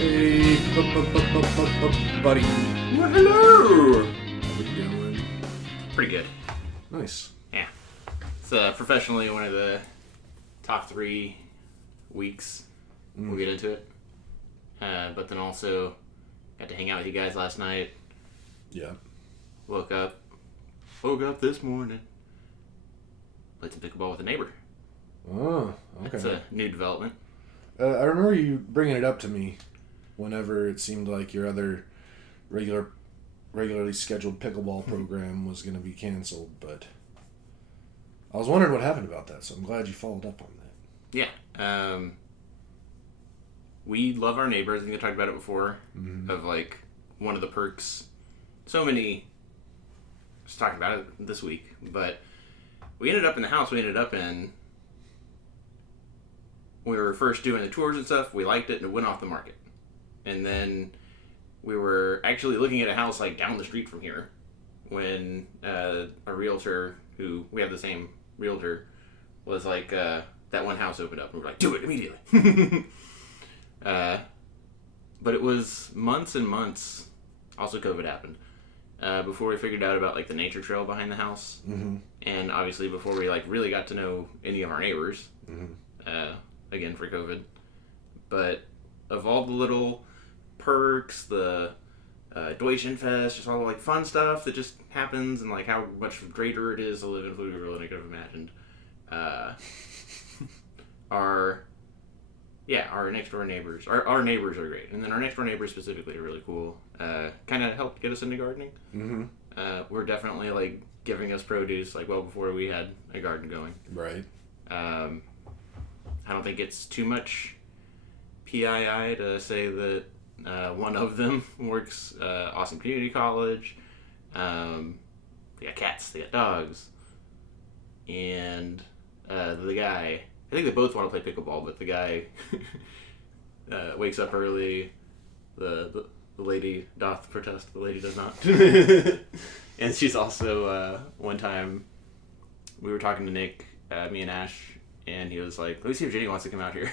Hey, buddy. Well, hello. How we doing? Pretty good. Nice. Yeah. It's professionally one of the top 3 weeks. We'll get into it. But then also got to hang out with you guys last night. Yeah. Woke up this morning. Played some pickleball with a neighbor. Oh, okay. That's a new development. I remember you bringing it up to me whenever it seemed like your other regularly scheduled pickleball program was going to be canceled, but I was wondering what happened about that, so I'm glad you followed up on that. Yeah. We love our neighbors. I think I talked about it before. Mm-hmm. Of like one of the perks. So many. Just talking about it this week, but we ended up in the house we ended up in. We were first doing the tours and stuff. We liked it, and it went off the market. And then we were actually looking at a house like down the street from here when a realtor, who we have the same realtor, was like, that one house opened up, and we were like, do it immediately. But it was months and months. Also, COVID happened before we figured out about like the nature trail behind the house, and obviously before we like really got to know any of our neighbors. Again for COVID, but of all the little perks, the Deutschen Fest, just all the like fun stuff that just happens, and like how much greater it is to live in Pflugerville than I could have imagined. Our next door neighbors, our neighbors are great, and then our next door neighbors specifically are really cool. Kind of helped get us into gardening. We're definitely like giving us produce like well before we had a garden going. Right. I don't think it's too much PII to say that one of them works Austin Community College. They got cats, they got dogs, and the guy, I think they both want to play pickleball, but the guy wakes up early. The lady doth protest, the lady does not. And she's also, one time, we were talking to Nick, me and Ash, and he was like, let me see if Jenny wants to come out here.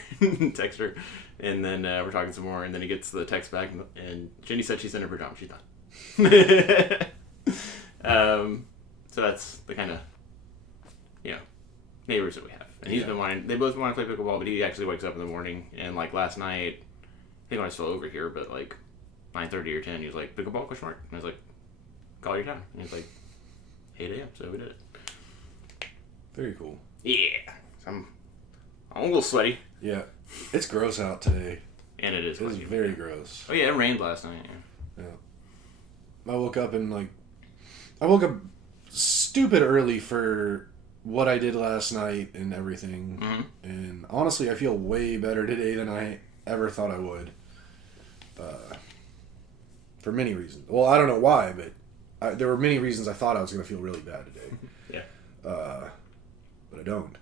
Text her. And then we're talking some more, and then he gets the text back, and Jenny said she's in her pajamas. She's done. So that's the kind of, neighbors that we have. And he's been wanting, they both want to play pickleball, but he actually wakes up in the morning, and like last night, I think when I was still over here, but like 9:30 or 10, he was like, pickleball, question mark? And I was like, call your time. And he was like, 8 a.m., so we did it. Very cool. Yeah. I'm a little sweaty. Yeah. It's gross out today. And it is. It was very gross. Oh, yeah, it rained last night. Yeah. I woke up stupid early for what I did last night and everything. And honestly, I feel way better today than I ever thought I would. For many reasons. Well, I don't know why, but there were many reasons I thought I was going to feel really bad today. Yeah. But I don't.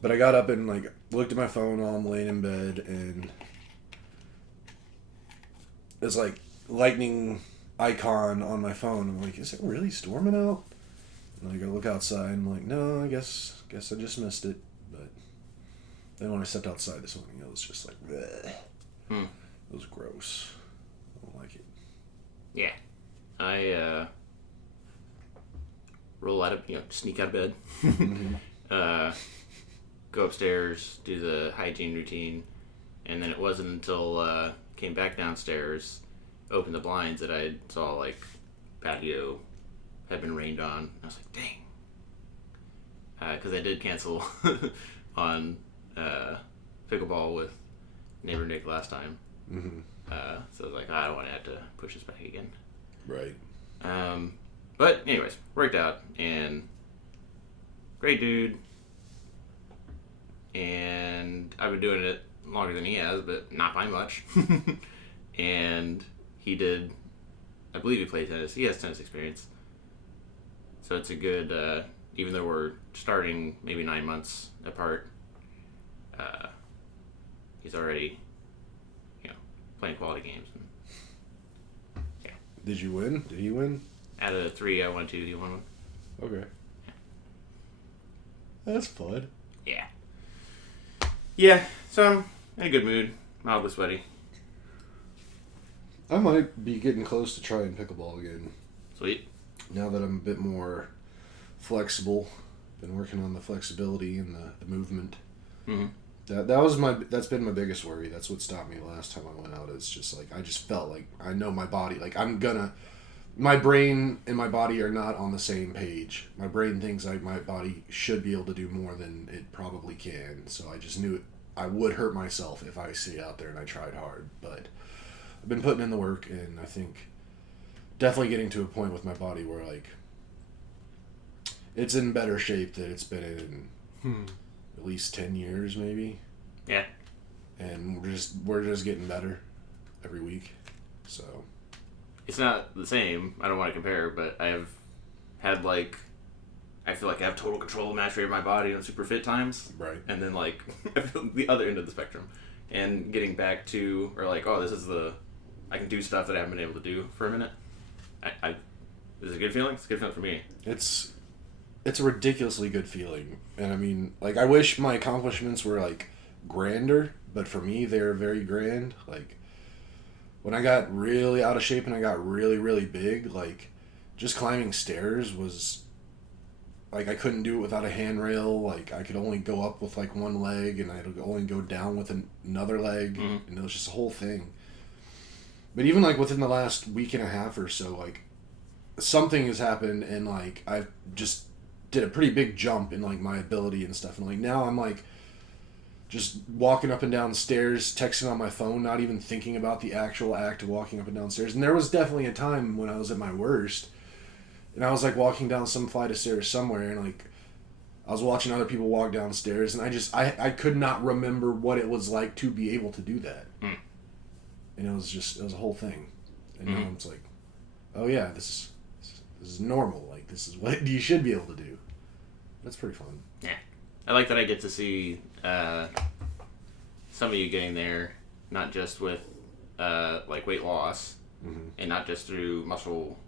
But I got up and like looked at my phone while I'm laying in bed, and it's like lightning icon on my phone. I'm like, is it really storming out? And like I look outside and I'm like, no, I guess I just missed it. But then when I stepped outside this morning, it was just like, bleh. It was gross. I don't like it. Yeah. I roll out of, sneak out of bed. Go upstairs, do the hygiene routine, and then it wasn't until came back downstairs, opened the blinds, that I saw like patio had been rained on. I was like, dang, because I did cancel on pickleball with neighbor Nick last time. So I was like, I don't want to have to push this back again. Right. But anyways, worked out, and great dude. And I've been doing it longer than he has, but not by much. And he did, I believe he played tennis. He has tennis experience. So it's a good, even though we're starting maybe 9 months apart, he's already, playing quality games. And, yeah. Did you win? Did he win? Out of 3, I won 2. He won 1. Okay. That's fun. Yeah. Yeah, so I'm in a good mood. Mildly sweaty. I might be getting close to trying pickleball again. Sweet. Now that I'm a bit more flexible, been working on the flexibility and the movement. Mm-hmm. That's been my biggest worry. That's what stopped me last time I went out. It's just like I just felt like I know my body. Like my brain and my body are not on the same page. My brain thinks like my body should be able to do more than it probably can. So I just knew I would hurt myself if I stayed out there and I tried hard. But I've been putting in the work, and I think definitely getting to a point with my body where like it's in better shape than it's been in at least 10 years maybe. Yeah. And we're just getting better every week. So it's not the same. I don't want to compare, but I've had like, I feel like I have total control of mastery of my body on super fit times. Right. And then like I feel the other end of the spectrum, and getting back to, or like, oh, this is I can do stuff that I haven't been able to do for a minute. Is it a good feeling? It's a good feeling for me. It's a ridiculously good feeling. And I mean, like, I wish my accomplishments were like grander, but for me they're very grand. Like, when I got really out of shape and I got really, really big, like, just climbing stairs was, like, I couldn't do it without a handrail. Like, I could only go up with, like, one leg, and I'd only go down with another leg, and it was just a whole thing. But even, like, within the last week and a half or so, like, something has happened, and, like, I just did a pretty big jump in, like, my ability and stuff. And, like, now I'm, like, just walking up and down stairs, texting on my phone, not even thinking about the actual act of walking up and down stairs. And there was definitely a time when I was at my worst, and I was like walking down some flight of stairs somewhere, and like I was watching other people walk downstairs, and I could not remember what it was like to be able to do that. And it was a whole thing. And now it's like, oh yeah, this is normal. Like, this is what you should be able to do. That's pretty fun. Yeah. I like that I get to see some of you getting there, not just with like weight loss, and not just through muscle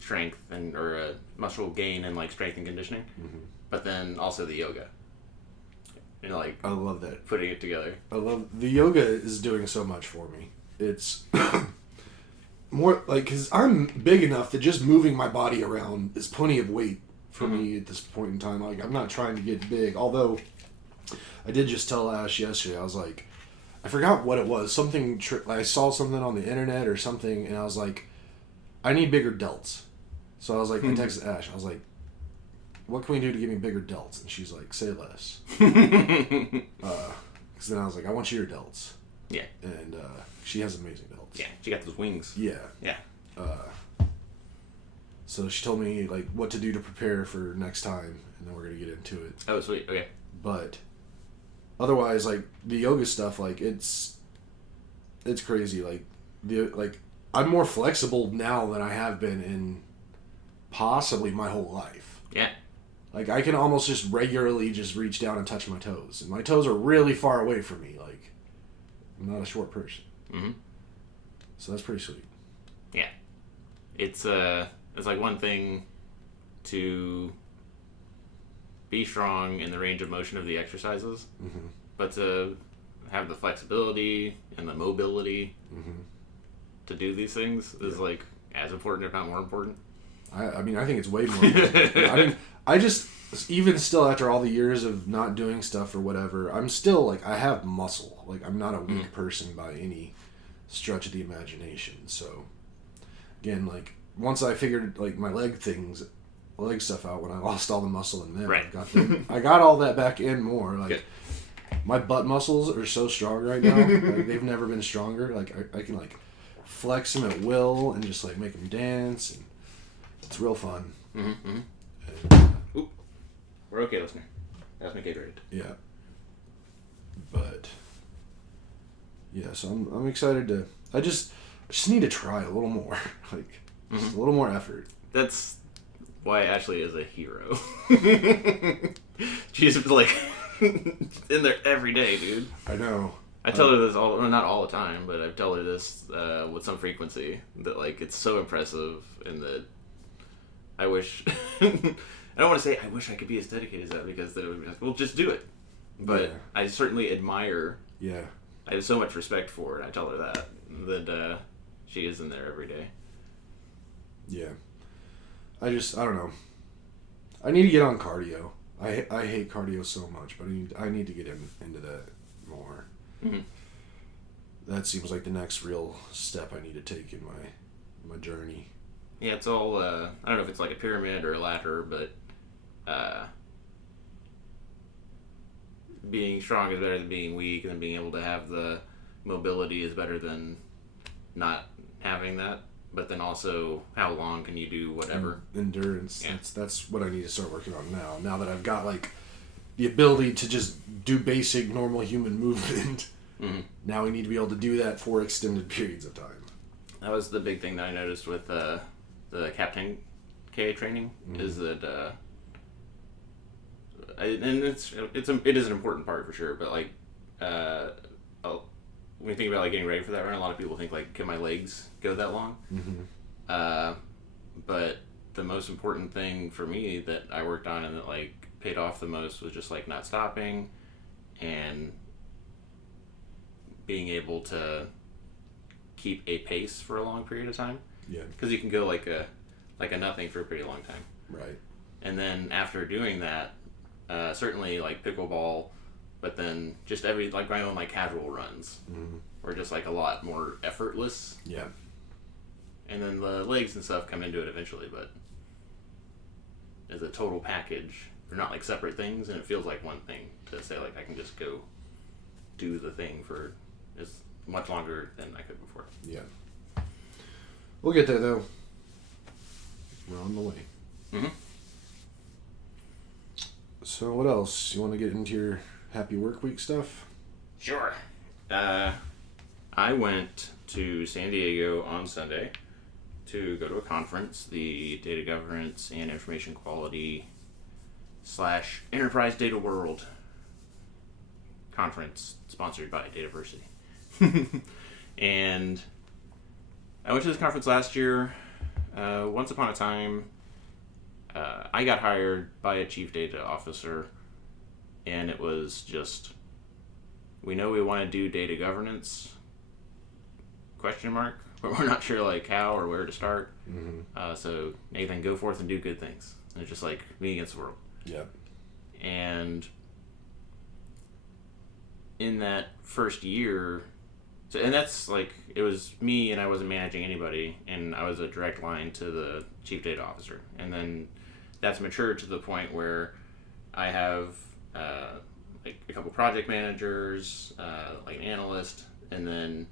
strength or muscle gain and like strength and conditioning, but then also the yoga. And like, I love that. Putting it together. I love the yoga is doing so much for me. It's more like, because I'm big enough that just moving my body around is plenty of weight for me at this point in time. Like, I'm not trying to get big, although I did just tell Ash yesterday, I was like, I forgot what it was. Something I saw something on the internet or something, and I was like, I need bigger delts. So I was like, I texted Ash. I was like, what can we do to give me bigger delts? And she's like, say less. Because then I was like, I want your delts. Yeah. And she has amazing delts. Yeah, she got those wings. Yeah. Yeah. So she told me like what to do to prepare for next time, and then we're gonna get into it. Oh, sweet. Okay. But otherwise, like the yoga stuff, like it's crazy. Like I'm more flexible now than I have been in possibly my whole life. Yeah. Like, I can almost just regularly just reach down and touch my toes, and my toes are really far away from me. Like, I'm not a short person. So that's pretty sweet. Yeah. It's like one thing to be strong in the range of motion of the exercises, but to have the flexibility and the mobility to do these things is like as important, if not more important. I mean, I think it's way more important. I just, even still after all the years of not doing stuff or whatever, I'm still like, I have muscle. Like, I'm not a weak person by any stretch of the imagination. So again, like, once I figured like my leg stuff out, when I lost all the muscle in there, right. I got all that back in more. Like, good. My butt muscles are so strong right now. Like, they've never been stronger. Like, I can like flex them at will and just like make them dance, and it's real fun. And, Oop. We're okay, listener. That's my Gatorade. yeah. But yeah, so I'm excited to. I just need to try a little more, like just a little more effort. That's why Ashley is a hero. She's like in there every day, dude. I know. I tell her this not all the time, but I tell her this with some frequency, that like it's so impressive, and that I wish. I don't want to say I wish I could be as dedicated as that, because then it would be like, well, just do it. But yeah. I certainly admire. Yeah. I have so much respect for her. I tell her that she is in there every day. Yeah. I don't know. I need to get on cardio. I hate cardio so much, but I need to get into that more. Mm-hmm. That seems like the next real step I need to take in my journey. Yeah, it's all, I don't know if it's like a pyramid or a ladder, but being strong is better than being weak, and being able to have the mobility is better than not having that. But then also, how long can you do whatever? Endurance. Yeah. That's what I need to start working on now. Now that I've got like the ability to just do basic normal human movement. Mm-hmm. Now we need to be able to do that for extended periods of time. That was the big thing that I noticed with the Captain K training, is that and it is an important part for sure, but like when you think about like getting ready for that run, a lot of people think like, can my legs go that long? Mm-hmm. But the most important thing for me that I worked on and that like paid off the most was just like not stopping and being able to keep a pace for a long period of time. Yeah. Because you can go like a nothing for a pretty long time. Right. And then after doing that, certainly like pickleball, but then just like my own like casual runs were just like a lot more effortless. Yeah. And then the legs and stuff come into it eventually, but as a total package, they're not like separate things, and it feels like one thing to say like I can just go do the thing for as much longer than I could before. Yeah. We'll get there though. We're on the way. Mm-hmm. So what else? You want to get into your happy work week stuff? Sure. I went to San Diego on Sunday to go to a conference, the Data Governance and Information Quality / Enterprise Data World conference, sponsored by Dataversity. And I went to this conference last year. Once upon a time, I got hired by a chief data officer, and it was just, we know we want to do data governance, ? But we're not sure like how or where to start. Mm-hmm. So Nathan, go forth and do good things. And it's just like me against the world. Yeah. And in that first year, and that's like, it was me and I wasn't managing anybody, and I was a direct line to the chief data officer. And then that's matured to the point where I have like a couple project managers, like an analyst, and then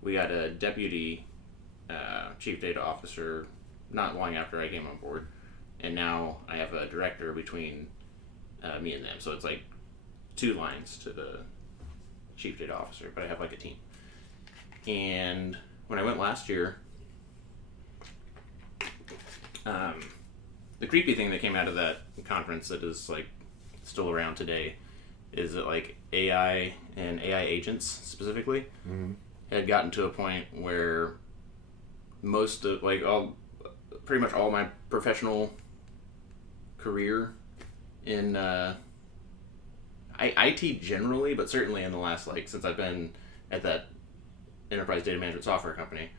we got a deputy chief data officer not long after I came on board, and now I have a director between me and them. So it's like 2 lines to the chief data officer, but I have like a team. And when I went last year, the creepy thing that came out of that conference that is like still around today is that like AI and AI agents specifically had gotten to a point where most of like pretty much all my professional career in IT generally, but certainly in the last like since I've been at that enterprise data management software company,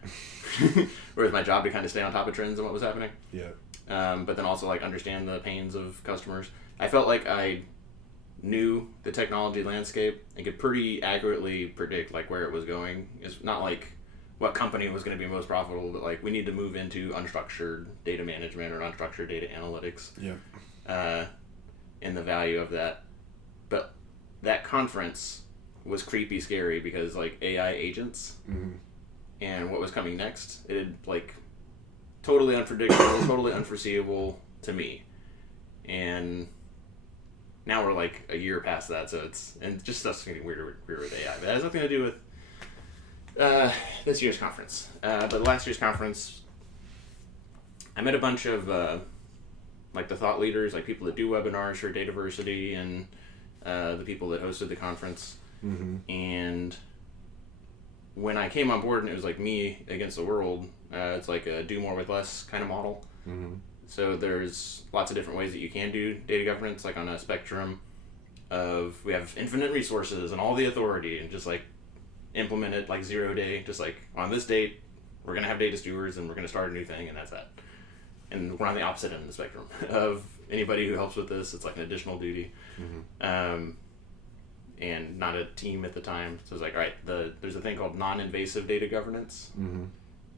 where it's my job to kind of stay on top of trends and what was happening. Yeah. But then also like understand the pains of customers. I felt like I knew the technology landscape and could pretty accurately predict like where it was going. It's not like what company was going to be most profitable, but like we need to move into unstructured data management or unstructured data analytics. Yeah. And the value of that. But that conference was creepy scary because like AI agents and what was coming next, it had like totally unpredictable, totally unforeseeable to me. And now we're like a year past that, so it's, and just stuff's getting weirder with AI. But that has nothing to do with this year's conference. But last year's conference, I met a bunch of like the thought leaders, like people that do webinars for Dataversity, and the people that hosted the conference. And when I came on board and it was like me against the world, it's like a do more with less kind of model. So there's lots of different ways that you can do data governance, like on a spectrum of we have infinite resources and all the authority, and just like implement it like 0 day, just like on this date we're going to have data stewards and we're going to start a new thing, and that's that. And we're on the opposite end of the spectrum of anybody who helps with this. It's like an additional duty. And not a team at the time. So it's like, all right, there's a thing called non-invasive data governance.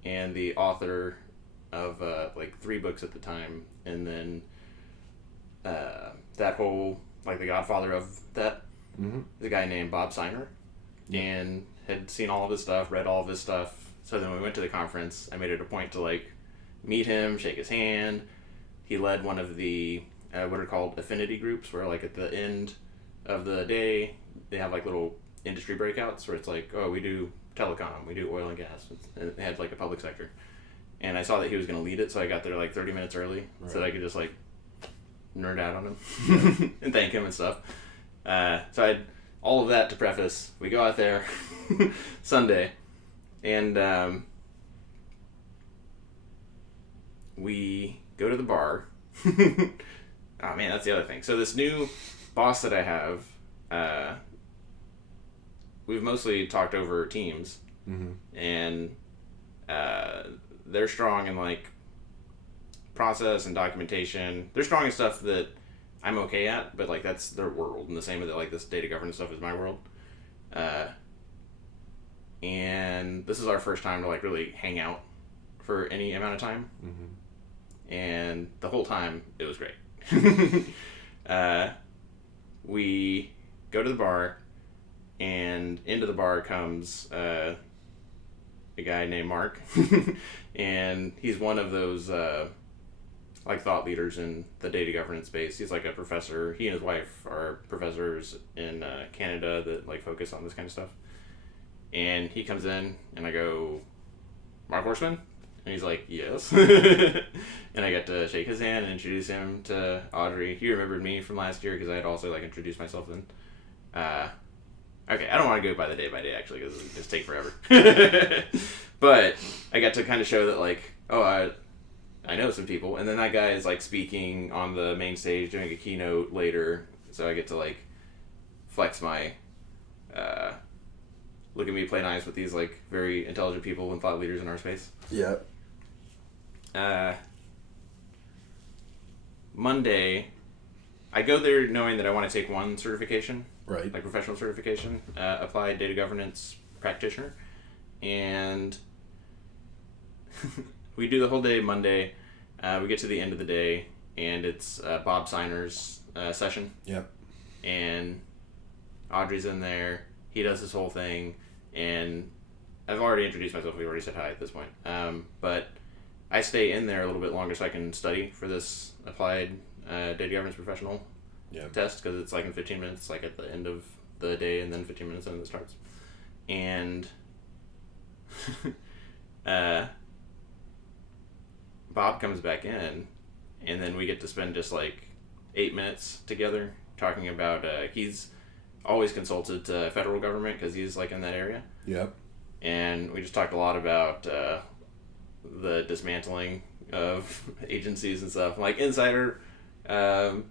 And the author of like 3 books at the time, and then that whole, like the godfather of that, is a guy named Bob Seiner, and had seen all of his stuff, read all of his stuff. So then when we went to the conference, I made it a point to like meet him, shake his hand. He led one of the what are called affinity groups, where like at the end of the day they have like little industry breakouts where it's like, oh, we do telecom, we do oil and gas. And they had like a public sector, and I saw that he was going to lead it, so I got there like 30 minutes early, so that I could just like nerd out on him and thank him and stuff. So I had all of that to preface. We go out there Sunday, and we go to the bar. Oh man, that's the other thing. So this new boss that I have, we've mostly talked over Teams, and they're strong in like process and documentation. They're strong in stuff that I'm okay at, but like that's their world, and the same with like this data governance stuff is my world. And this is our first time to like really hang out for any amount of time, and the whole time it was great. We go to the bar, and into the bar comes a guy named Mark, and he's one of those like thought leaders in the data governance space. He's like a professor. He and his wife are professors in Canada that like focus on this kind of stuff. And he comes in, and I go, Mark Horstman? And he's like, yes. And I got to shake his hand and introduce him to Audrey. He remembered me from last year because I had also like introduced myself then. Okay, I don't want to go by the day actually because it just take forever. But I got to kind of show that like, oh, I know some people. And then that guy is like speaking on the main stage doing a keynote later. So I get to like flex my, look at me play nice with these like very intelligent people and thought leaders in our space. Yeah. Monday, I go there knowing that I want to take one certification, Right. like professional certification, applied data governance practitioner, and we do the whole day Monday. We get to the end of the day, and it's Bob Seiner's session. Yep. And Audrey's in there. He does his whole thing, and I've already introduced myself. We already said hi at this point. But I stay in there a little bit longer so I can study for this applied data governance professional test, because it's like in 15 minutes, like at the end of the day, and then 15 minutes and it starts. And Bob comes back in, and then we get to spend just like 8 minutes together talking about he's always consulted to federal government because he's like in that area. Yep. And we just talked a lot about the dismantling of agencies and stuff, like insider integrator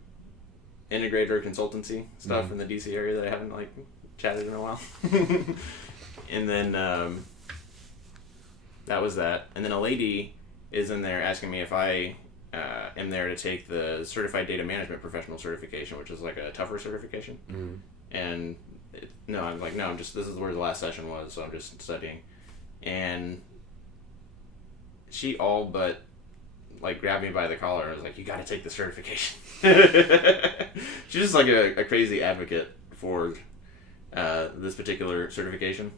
consultancy stuff in the DC area that I haven't like chatted in a while. And then that was that. And then a lady is in there asking me if I am there to take the Certified Data Management Professional certification, which is like a tougher certification. And I'm like, no, this is where the last session was, so I'm just studying. And she all but like grabbed me by the collar and was like, you got to take the certification. She's just like a crazy advocate for this particular certification,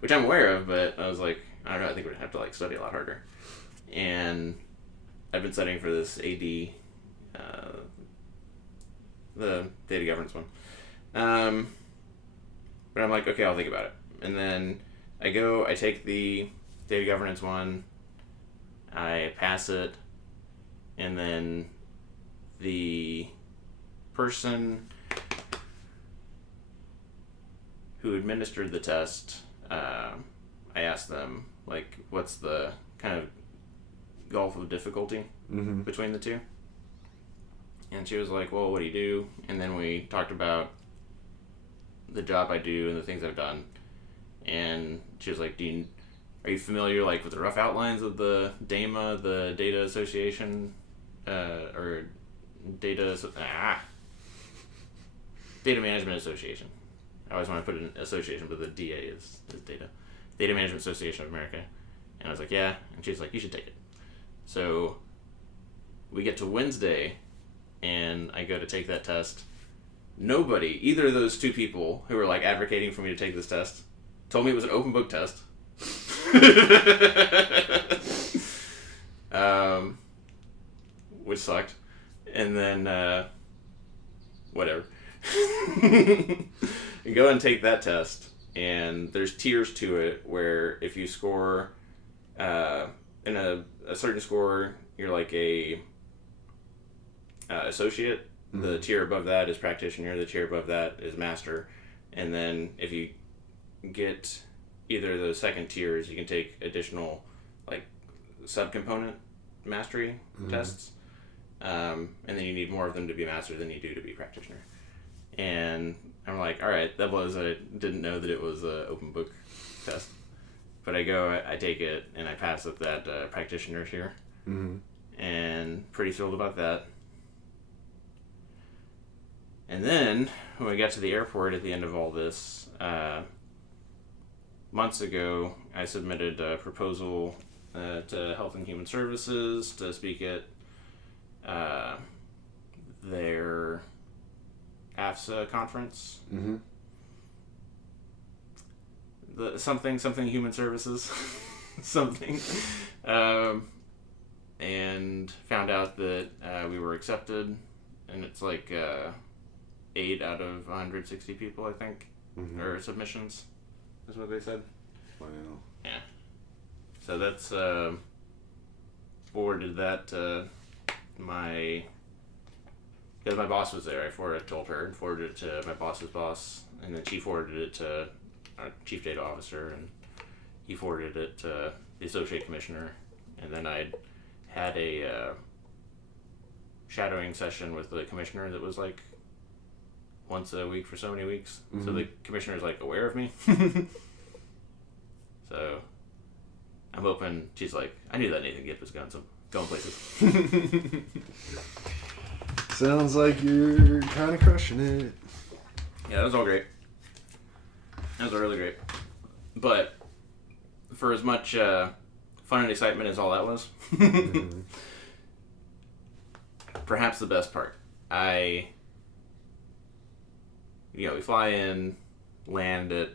which I'm aware of, but I was like, I don't know, I think we'd have to like study a lot harder. And I've been studying for this AD, the data governance one. But I'm like, okay, I'll think about it. And then I take the data governance one, I pass it, and then the person who administered the test, I asked them, like, what's the kind of gulf of difficulty between the two? And she was like, well, what do you do? And then we talked about the job I do and the things I've done. And she was like, do Are you familiar, like, with the rough outlines of the DAMA, the Data Association, or Data Management Association? I always want to put an association, but the DA is Data Management Association of America. And I was like, yeah. And she's like, you should take it. So we get to Wednesday, and I go to take that test. Nobody, either of those two people who were like advocating for me to take this test, told me it was an open book test. Which sucked. And then, whatever. You go and take that test, and there's tiers to it where if you score in a certain score, you're like a associate. Mm-hmm. The tier above that is practitioner. The tier above that is master. And then if you get either of those second tiers, you can take additional like subcomponent mastery tests. And then you need more of them to be master than you do to be practitioner. And I'm like, all right, I didn't know that it was an open book test. But I take it, and I pass with that practitioner tier. Mm-hmm. And pretty thrilled about that. And then, when we got to the airport at the end of all this, months ago, I submitted a proposal to Health and Human Services to speak at their AFSA conference. Mm-hmm. Something Human Services. something. And found out that we were accepted, and it's like 8 out of 160 people, I think, or submissions, is what they said. Wow. Yeah. So that's forwarded that to because my boss was there. I told her and forwarded it to my boss's boss, and then she forwarded it to our chief data officer, and he forwarded it to the associate commissioner, and then I had a shadowing session with the commissioner that was like once a week for so many weeks. Mm-hmm. So the commissioner is like aware of me. So I'm hoping she's like, I knew that Nathan Gibb was going places. Sounds like you're kind of crushing it. Yeah, that was all great. That was really great. But for as much fun and excitement as all that was, perhaps the best part. We fly in, land at,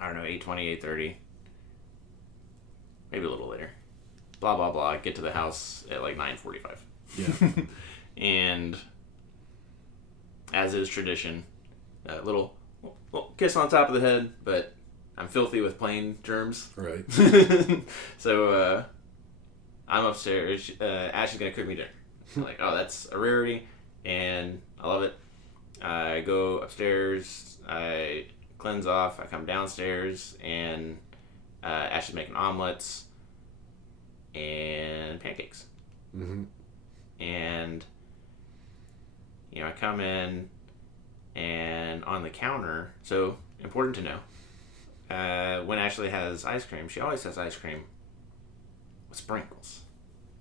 8:20, 8:30. Maybe a little later. Blah, blah, blah. Get to the house at like 9:45. Yeah. And as is tradition, a little kiss on top of the head, but I'm filthy with plane germs. Right. So I'm upstairs. Ash is going to cook me dinner. I'm like, oh, that's a rarity, and I love it. I go upstairs, I cleanse off, I come downstairs, and Ash is making omelets and pancakes. Mm-hmm. And I come in, and on the counter, so important to know, when Ashley has ice cream, she always has ice cream with sprinkles.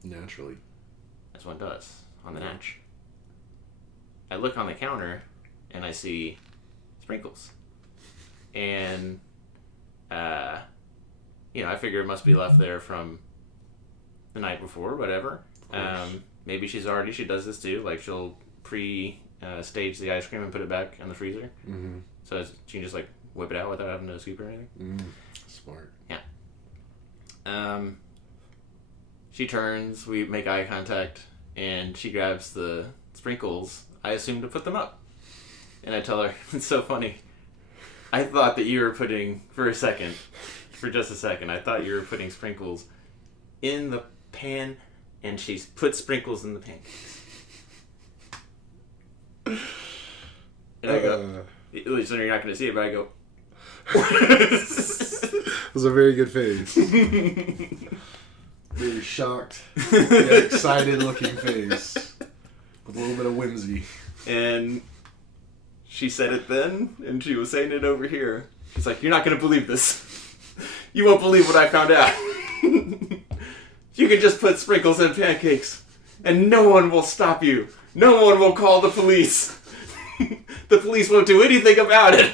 Naturally. As one does on the natch. I look on the counter, and I see sprinkles. And, I figure it must be left there from the night before, whatever. Maybe she does this too, like she'll stage the ice cream and put it back in the freezer. Mm-hmm. So she can just like whip it out without having to scoop or anything. Smart. Yeah. She turns, we make eye contact, and she grabs the sprinkles, I assume, to put them up. And I tell her, it's so funny. I thought that you were putting, for just a second, I thought you were putting sprinkles in the pan, and she's put sprinkles in the pancakes. And I go, at least you're not going to see it, but I go, it was a very good face. Very shocked, yet excited looking face. With a little bit of whimsy. And she said it then, and she was saying it over here. She's like, you're not going to believe this. You won't believe what I found out. You can just put sprinkles in pancakes, and no one will stop you. No one will call the police. The police won't do anything about it.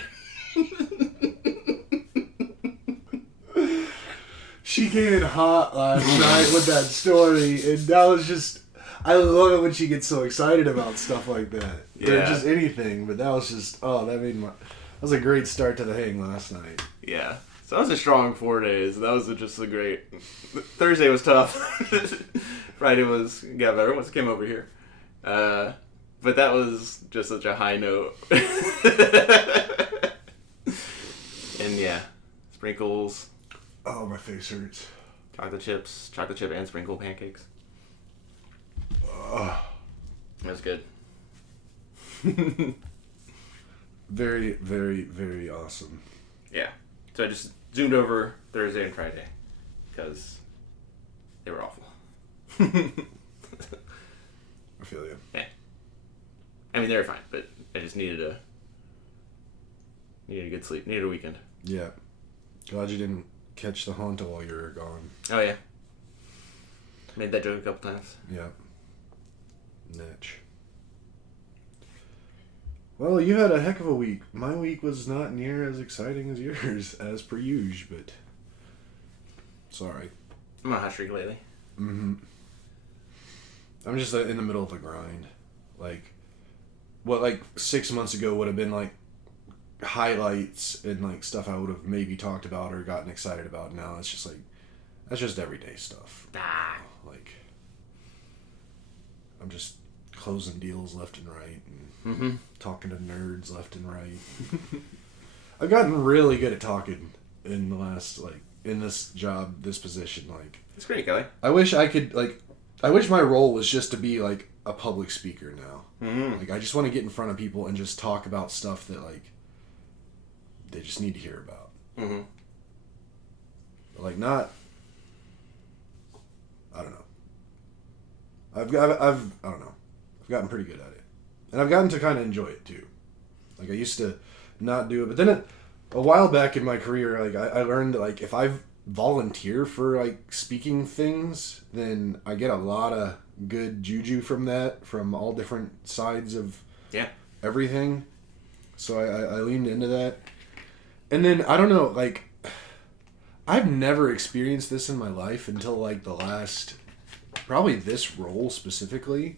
She came in hot last night with that story, and that was just... I love it when she gets so excited about stuff like that. Or Yeah. just anything, but that was just... Oh, that was a great start to the hang last night. Yeah. So that was a strong 4 days. That was just a great... Thursday was tough. Friday was... Yeah, but everyone came over here. But that was just such a high note. And yeah, sprinkles, Oh, my face hurts. chocolate chip and sprinkle pancakes. Oh, That was good. very, very, very awesome. Yeah. So I just zoomed over Thursday and Friday because they were awful. I feel you. Yeah. I mean, they were fine, but I just needed a good sleep. Needed a weekend. Yeah. Glad you didn't catch the Honta while you were gone. Oh, yeah. Made that joke a couple times. Yeah. Natch. Well, you had a heck of a week. My week was not near as exciting as yours, as per usual, but... Sorry. I'm on a hot streak lately. Mm-hmm. I'm just in the middle of the grind. Like, what, like, 6 months ago would have been, like, highlights and, like, stuff I would have maybe talked about or gotten excited about. Now it's just, like, that's just everyday stuff. Ah. Like, I'm just closing deals left and right and Mm-hmm. talking to nerds left and right. I've gotten really good at talking in the last, like, in this job, this position. Like, It's great, Kelley. I wish I could, like, I wish my role was just to be, like, a public speaker now. Mm-hmm. Like, I just want to get in front of people and just talk about stuff that, like, they just need to hear about. Mm-hmm. But, like, not, I don't know. I don't know. I've gotten pretty good at it. And I've gotten to kind of enjoy it, too. Like, I used to not do it. But then a while back in my career, like, I learned that, like, if I volunteer for, like, speaking things, then I get a lot of good juju from that, from all different sides of everything. So I leaned into that. And then, I don't know, like, I've never experienced this in my life until, like, the last, probably this role specifically.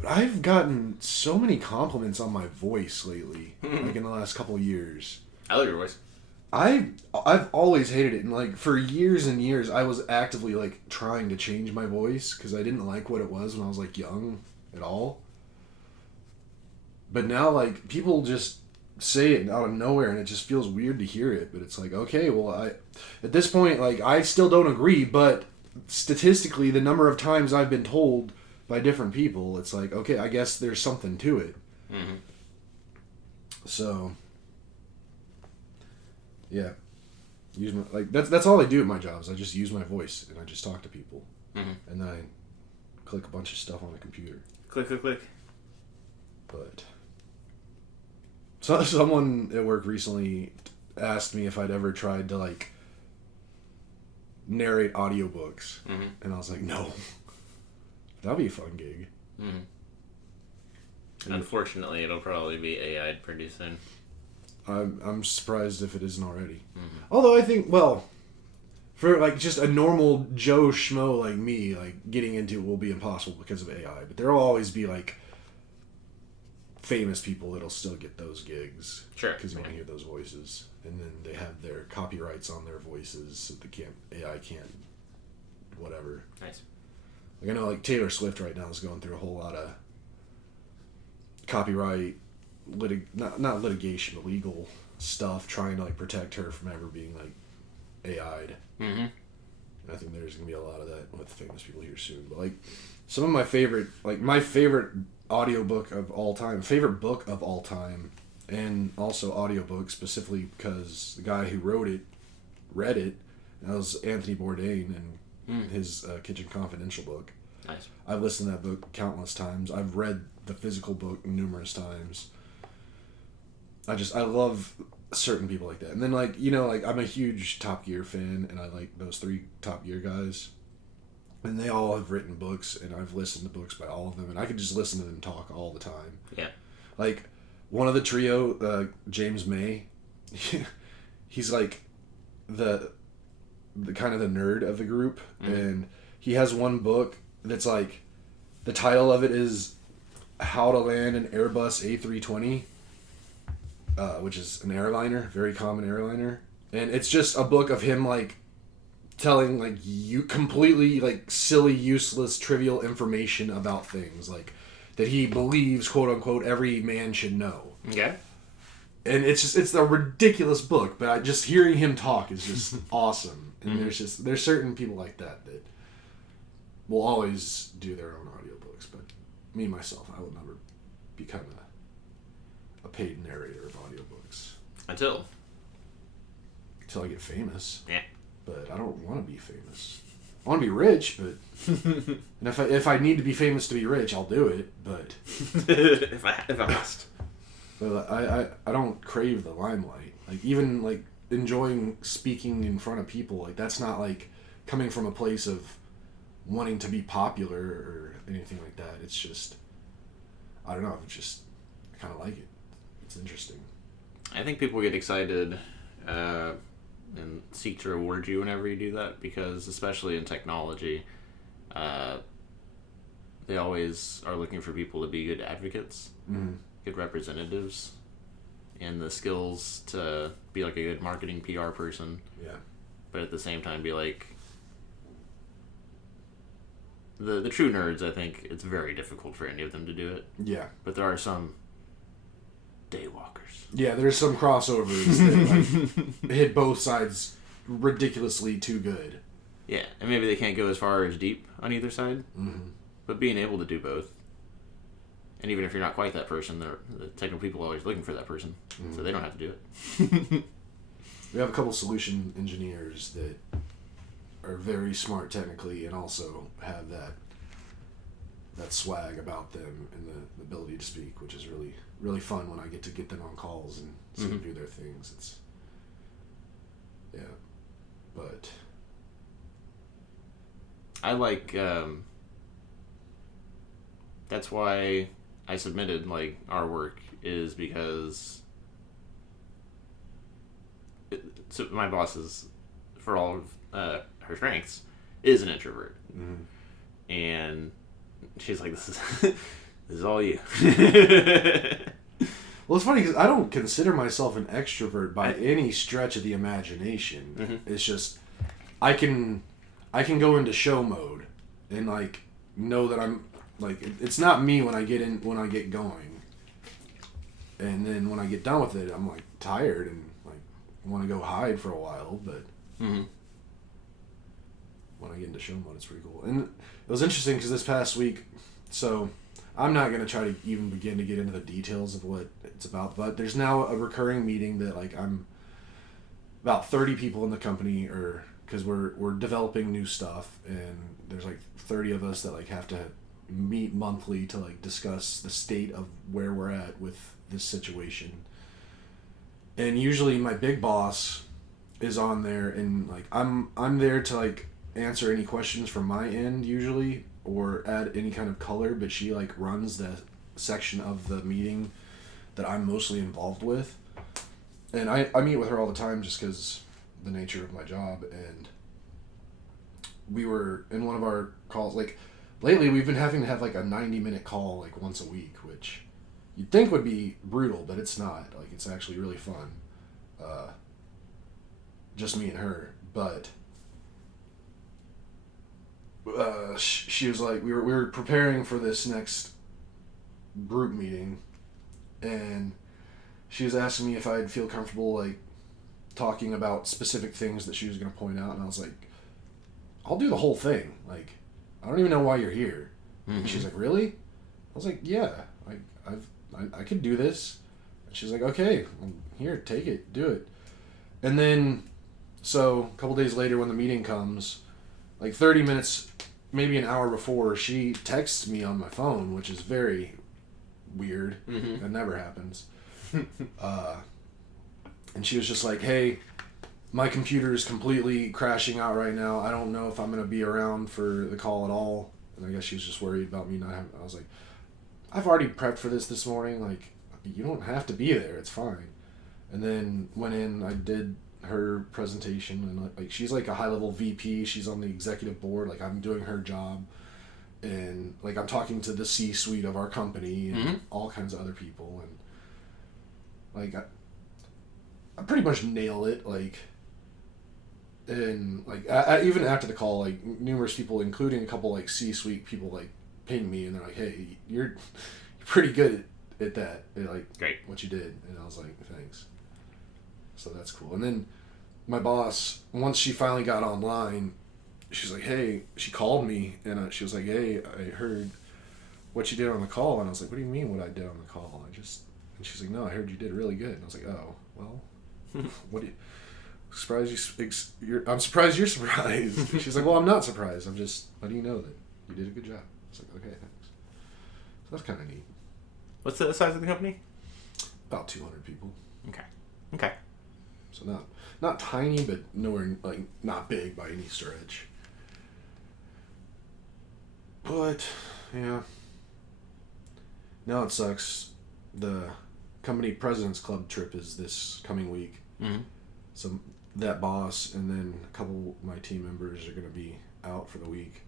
But I've gotten so many compliments on my voice lately, like, in the last couple years. I love your voice. I've always hated it, and, like, for years and years, I was actively, like, trying to change my voice, because I didn't like what it was when I was, like, young at all. But now, like, people just say it out of nowhere, and it just feels weird to hear it, but it's like, okay, well, at this point, like, I still don't agree, but statistically, the number of times I've been told by different people, it's like, okay, I guess there's something to it. Mm-hmm. So, yeah, use my, like, that's all I do at my job is I just use my voice and I just talk to people, Mm-hmm. and then I click a bunch of stuff on a computer. Click, click, click. But so someone at work recently asked me if I'd ever tried to, like, narrate audiobooks, Mm-hmm. and I was like, no. That'd be a fun gig. Mm-hmm. Unfortunately, it'll probably be AI'd pretty soon. I'm surprised if it isn't already. Mm-hmm. Although I think, well, for, like, just a normal Joe Schmo like me, like, getting into it will be impossible because of AI. But there will always be, like, famous people that'll still get those gigs. Sure. Because you want to hear those voices. And then they have their copyrights on their voices so AI can't, whatever. Nice. Like, I know, like, Taylor Swift right now is going through a whole lot of copyright, not litigation, but legal stuff, trying to, like, protect her from ever being, like, AI'd. Mm-hmm. And I think there's going to be a lot of that with famous people here soon. But, like, some of my favorite audiobook of all time, favorite book of all time, and also audiobook specifically because the guy who wrote it read it, and that was Anthony Bourdain and his Kitchen Confidential book. Nice. I've listened to that book countless times. I've read the physical book numerous times. I love certain people like that. And then, like, you know, like, I'm a huge Top Gear fan, and I like those 3 Top Gear guys. And they all have written books, and I've listened to books by all of them, and I could just listen to them talk all the time. Yeah. Like, one of the trio, James May, he's like the kind of the nerd of the group, and he has one book that's like, the title of it is How to Land an Airbus A320, which is an airliner, very common airliner, and it's just a book of him like telling like you completely like silly, useless, trivial information about things like that he believes, quote unquote, every man should know. Yeah. And it's a ridiculous book, but just hearing him talk is just awesome. And there's certain people like that will always do their own audiobooks, but me myself, I will never become a paid narrator of audiobooks Until I get famous. Yeah. But I don't want to be famous. I want to be rich, but and if I need to be famous to be rich, I'll do it. But if I must. But I don't crave the limelight. Like, even like enjoying speaking in front of people, like that's not like coming from a place of wanting to be popular or anything like that. It's just, I don't know. It's just, I kind of like it. It's interesting. I think people get excited and seek to reward you whenever you do that, because especially in technology, they always are looking for people to be good advocates, good representatives, and the skills to be like a good marketing PR person. Yeah. But at the same time be like, the true nerds, I think it's very difficult for any of them to do it. Yeah. But there are some daywalkers. Yeah, there's some crossovers that like, hit both sides ridiculously too good. Yeah, and maybe they can't go as far as deep on either side, but being able to do both. And even if you're not quite that person, the technical people are always looking for that person, so they don't have to do it. We have a couple solution engineers that are very smart technically and also have that swag about them and the ability to speak, which is really, really fun when I get to get them on calls and see them do their things. It's, yeah, but I like, that's why I submitted, like, our work is because so my boss is, for all of her strengths, is an introvert. And she's like, this is all you. Well, it's funny because I don't consider myself an extrovert by any stretch of the imagination. It's just I can go into show mode and like know that I'm like, it's not me when I get going, and then when I get done with it, I'm like tired and like want to go hide for a while. But when I get into show mode, it's pretty cool. And it was interesting because this past week, so I'm not going to try to even begin to get into the details of what it's about, but there's now a recurring meeting that like I'm about 30 people in the company, or because we're developing new stuff, and there's like 30 of us that like have to meet monthly to like discuss the state of where we're at with this situation. And usually my big boss is on there, and like I'm there to like answer any questions from my end usually, or add any kind of color, but she like runs the section of the meeting that I'm mostly involved with. And I meet with her all the time just because the nature of my job. And we were in one of our calls, like lately we've been having to have like a 90-minute call like once a week, which you'd think would be brutal, but it's not. Like, it's actually really fun. Just me and her. But she was like, we were preparing for this next group meeting, and she was asking me if I'd feel comfortable like talking about specific things that she was going to point out, and I was like, I'll do the whole thing. Like, I don't even know why you're here. And she's like, really? I was like, yeah, I could do this. And she's like, okay, well, here, take it, do it. And then, so a couple days later when the meeting comes, like 30 minutes, maybe an hour before, she texts me on my phone, which is very weird. That never happens. And she was just like, hey, my computer is completely crashing out right now. I don't know if I'm going to be around for the call at all. And I guess she was just worried about me not having... I was like, I've already prepped for this morning. Like, you don't have to be there. It's fine. And then went in, I did her presentation, and like she's like a high-level VP. She's on the executive board. Like, I'm doing her job. And like I'm talking to the C-suite of our company and all kinds of other people. And like I pretty much nail it. Like... And like even after the call, like numerous people, including a couple like C-suite people, like pinged me and they're like, "Hey, you're pretty good at that. Like, great what you did." And I was like, "Thanks." So that's cool. And then my boss, once she finally got online, she's like, "Hey," she called me and she was like, "Hey, I heard what you did on the call." And I was like, "What do you mean what I did on the call?" And she's like, "No, I heard you did really good." And I was like, "Oh, well, what do you?" I'm surprised you're surprised. She's like, well, I'm not surprised. I'm just letting you know that you did a good job. It's like, okay, thanks. So that's kind of neat. What's the size of the company? About 200 people. Okay. So not tiny, but nowhere, like, not big by any stretch. But, yeah. Now it sucks. The company President's Club trip is this coming week. Mm-hmm. So that boss and then a couple of my team members are going to be out for the week.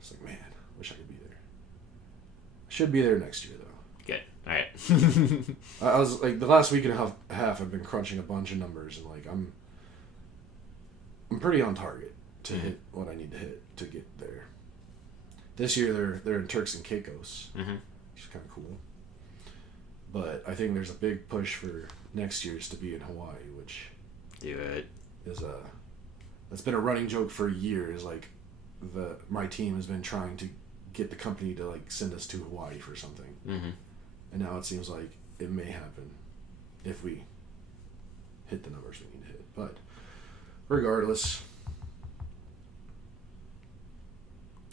It's like, man, wish I could be there. I should be there next year, though. Good. All right. I was like, the last week and a half I've been crunching a bunch of numbers, and like I'm pretty on target to hit what I need to hit to get there. This year they're in Turks and Caicos, which is kind of cool. But I think there's a big push for next year's to be in Hawaii, which do it is that's been a running joke for years. Like my team has been trying to get the company to like send us to Hawaii for something, and now it seems like it may happen if we hit the numbers we need to hit. But regardless,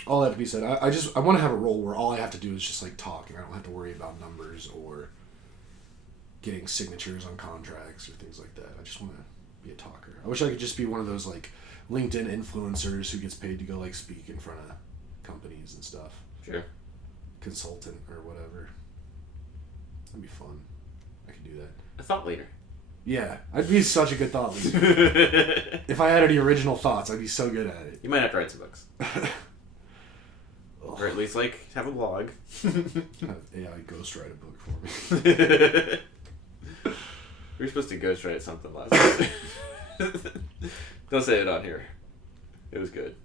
all that to be said, I want to have a role where all I have to do is just like talk, and I don't have to worry about numbers or getting signatures on contracts or things like that. I just want to be a talker. I wish I could just be one of those like LinkedIn influencers who gets paid to go like speak in front of companies and stuff. Sure. Consultant or whatever. That'd be fun. I could do that. A thought leader. Yeah, I'd be such a good thought leader. If I had any original thoughts, I'd be so good at it. You might have to write some books. Or at least like have a blog. Have AI ghostwrite a book for me. We were supposed to ghostwrite something last night. Don't say it on here. It was good.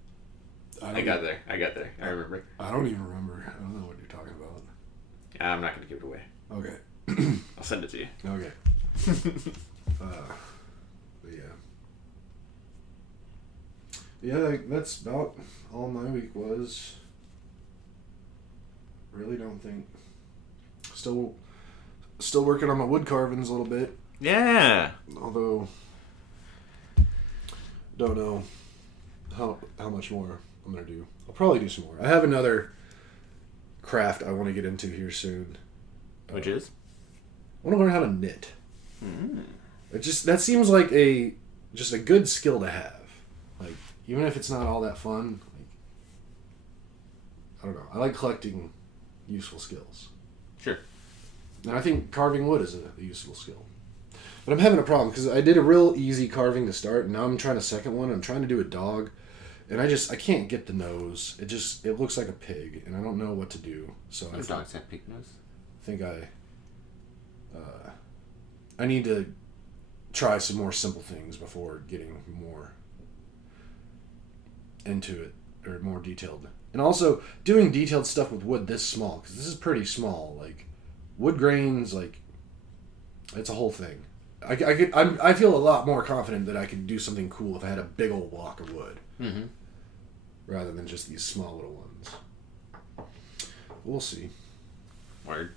I got there. I remember. I don't even remember. I don't know what you're talking about. I'm not going to give it away. Okay. I'll send it to you. Okay. But yeah. Yeah, like, that's about all my week was. Really don't think. Still working on my wood carvings a little bit. Yeah. Although, don't know how much more I'm gonna do. I'll probably do some more. I have another craft I want to get into here soon. Which is? I want to learn how to knit. That seems like just a good skill to have. Like, even if it's not all that fun. Like, I don't know. I like collecting useful skills. Sure. And I think carving wood is a useful skill. But I'm having a problem because I did a real easy carving to start, and now I'm trying a second one. I'm trying to do a dog, and I can't get the nose. It looks like a pig, and I don't know what to do. So Dogs have pig nose. I think I need to try some more simple things before getting more into it or more detailed. And also doing detailed stuff with wood this small, because this is pretty small. Like wood grains, like it's a whole thing. I feel a lot more confident that I could do something cool if I had a big old block of wood, rather than just these small little ones. We'll see. Word.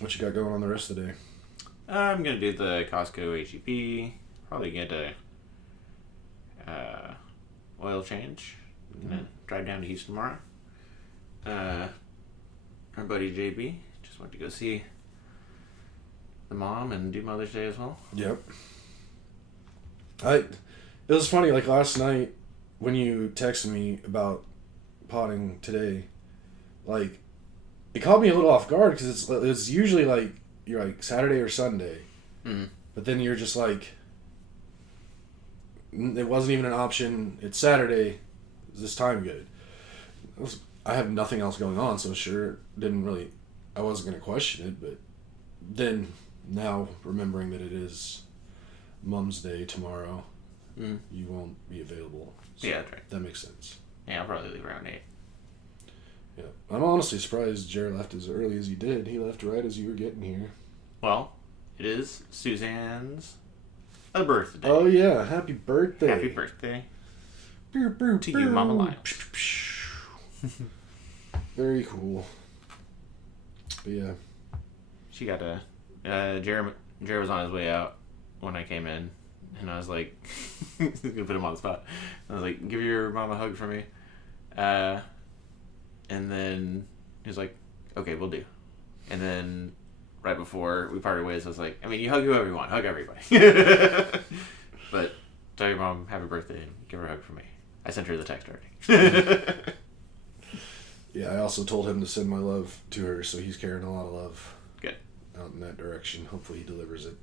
What you got going on the rest of the day? I'm gonna do the Costco HEP. Probably get a oil change. I'm gonna drive down to Houston tomorrow. Our buddy JB just went to go see the mom and do Mother's Day as well. Yep. It was funny, like last night when you texted me about potting today, like it caught me a little off guard because it's usually like you're like Saturday or Sunday, but then you're just like it wasn't even an option. It's Saturday. Is this time good? I have nothing else going on, so sure didn't really. I wasn't gonna question it, but then now remembering that it is Mom's Day tomorrow, you won't be available. So yeah, that's right. That makes sense. Yeah, I'll probably leave around 8. Yeah, I'm honestly surprised Jared left as early as he did. He left right as you were getting here. Well, it is Suzanne's birthday. Oh yeah, happy birthday! Happy birthday to you, Mama Lyles. Very cool. But yeah, She got a Jared was on his way out when I came in, and I was like, gonna put him on the spot. I was like, give your mom a hug for me, and then he was like, okay, we'll do. And then right before we parted ways, I was like, I mean, you hug whoever you want, hug everybody, but tell your mom happy birthday and give her a hug for me. I sent her the text already. yeah. I also told him to send my love to her, so he's carrying a lot of love. Good. Out in that direction. Hopefully he delivers it.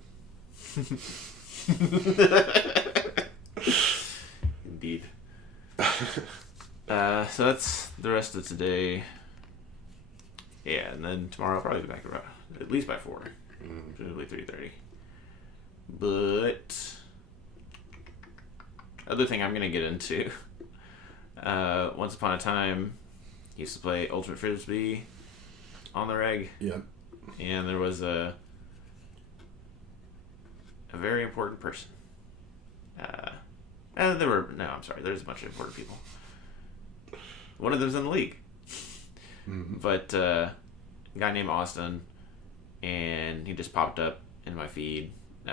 Indeed. So that's the rest of today. Yeah, and then tomorrow I'll probably be back around at least by 4. Presumably 3:30. But other thing I'm gonna get into. Once upon a time, used to play Ultimate Frisbee on the reg. Yep. And there was a very important person. There's a bunch of important people. One of them's in the league. But a guy named Austin, and he just popped up in my feed in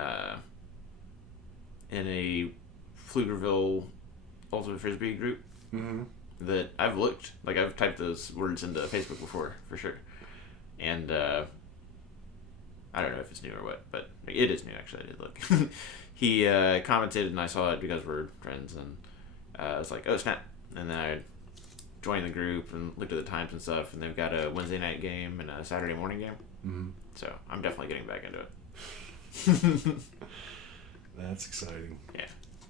a Pflugerville Ultimate Frisbee group that I've looked. Like, I've typed those words into Facebook before, for sure. And I don't know if it's new or what, but it is new, actually. I did look. He commented, and I saw it because we're friends, and I was like, oh, snap. And then I joined the group and looked at the times and stuff, and they've got a Wednesday night game and a Saturday morning game. So I'm definitely getting back into it. That's exciting. Yeah.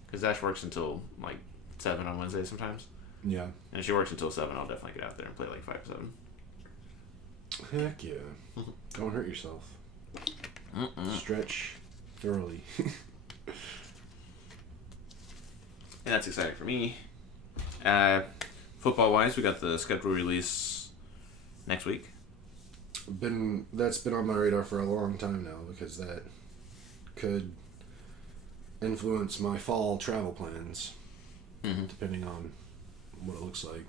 Because Ash works until, like, 7 on Wednesday sometimes. Yeah. And if she works until 7, I'll definitely get out there and play, like, 5 to 7. Heck yeah. Don't hurt yourself. Stretch thoroughly. And that's exciting for me. Football-wise, we got the schedule release next week. That's been on my radar for a long time now because that could influence my fall travel plans, depending on what it looks like.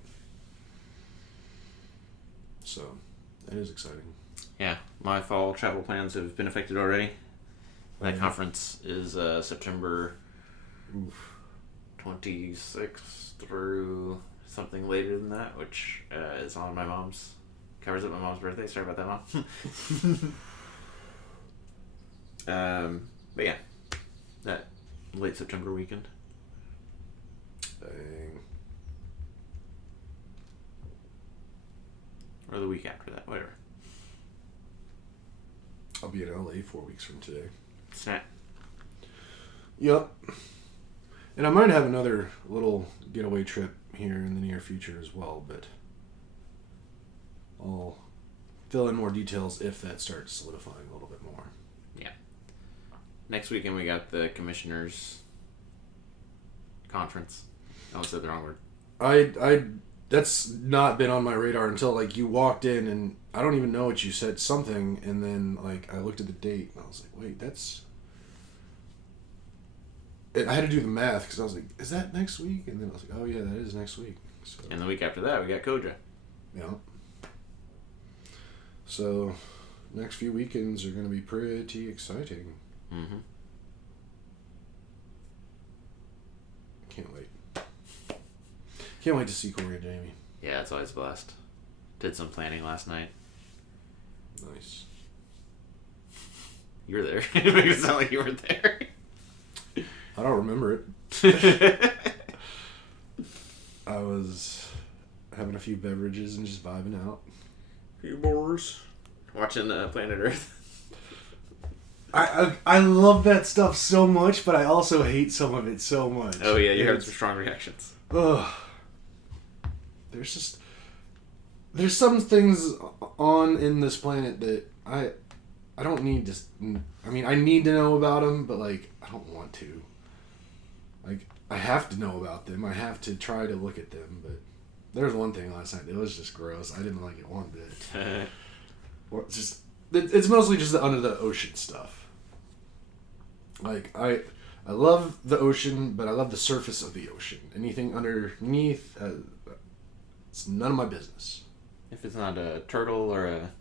So, that is exciting. Yeah, my fall travel plans have been affected already. That conference is September 26th through something later than that, which is on my mom's, covers up my mom's birthday. Sorry about that, Mom. But yeah, that late September weekend. Dang. Or the week after that, whatever. I'll be in LA 4 weeks from today. Snap. Yep. And I might have another little getaway trip here in the near future as well, but I'll fill in more details if that starts solidifying a little bit more. Yeah. Next weekend we got the Commissioners Conference. I almost said the wrong word. I that's not been on my radar until like you walked in and I don't even know what you said something and then like I looked at the date and I was like, wait, I had to do the math because I was like, is that next week? And then I was like, oh yeah, that is next week. So, And the week after that we got Koja. yeah. So next few weekends are going to be pretty exciting. Mm-hmm. Can't wait. Can't wait to see Corey and Jamie. Yeah, it's always a blast. Did some planning last night. Nice. You were there. It makes it sound like you weren't there. I don't remember it. I was having a few beverages and just vibing out. Few bars. Watching Planet Earth. I love that stuff so much, but I also hate some of it so much. Oh yeah, you had some strong reactions. Ugh. There's some things on in this planet that I don't need to. I mean, I need to know about them, but like I don't want to. Like I have to know about them. I have to try to look at them. But there was one thing last night that was just gross. I didn't like it one bit. Or it's mostly just the under the ocean stuff. Like I love the ocean, but I love the surface of the ocean. Anything underneath, it's none of my business. If it's not a turtle or a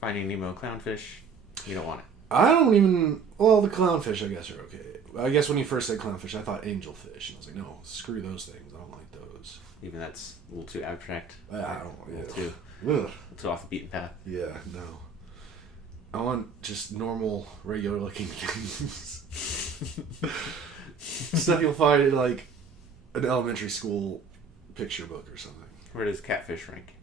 Finding Nemo clownfish, you don't want it. I don't even... Well, the clownfish, I guess, are okay. I guess when you first said clownfish, I thought angelfish. And I was like, no, screw those things. I don't like those. Even that's a little too abstract. I don't... A little too off the beaten path. Yeah, no. I want just normal, regular-looking things. Stuff you'll find in, like, an elementary school picture book or something. Where does catfish rank?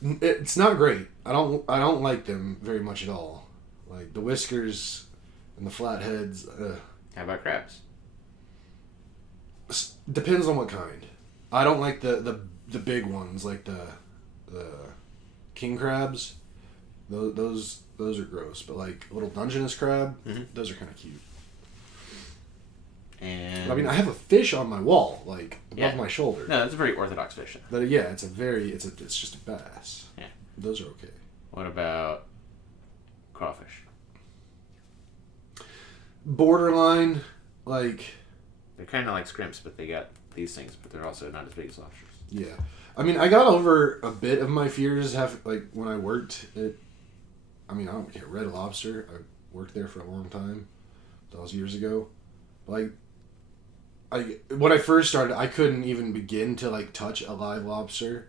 It's not great. I don't like them very much at all. Like the whiskers and the flatheads. How about crabs? Depends on what kind. I don't like the big ones like the king crabs. Those are gross. But like little Dungeness crab, those are kind of cute. And I mean, I have a fish on my wall, like above my shoulder. No, that's a very orthodox fish. But yeah, it's just a bass. Yeah, those are okay. What about crawfish? Borderline, like they're kind of like scrimps, but they got these things, but they're also not as big as lobsters. Yeah, I mean, I got over a bit of my fears. Like when I worked at, I mean, I don't care, Red Lobster. I worked there for a long time. That was years ago. Like, when I first started, I couldn't even begin to like touch a live lobster.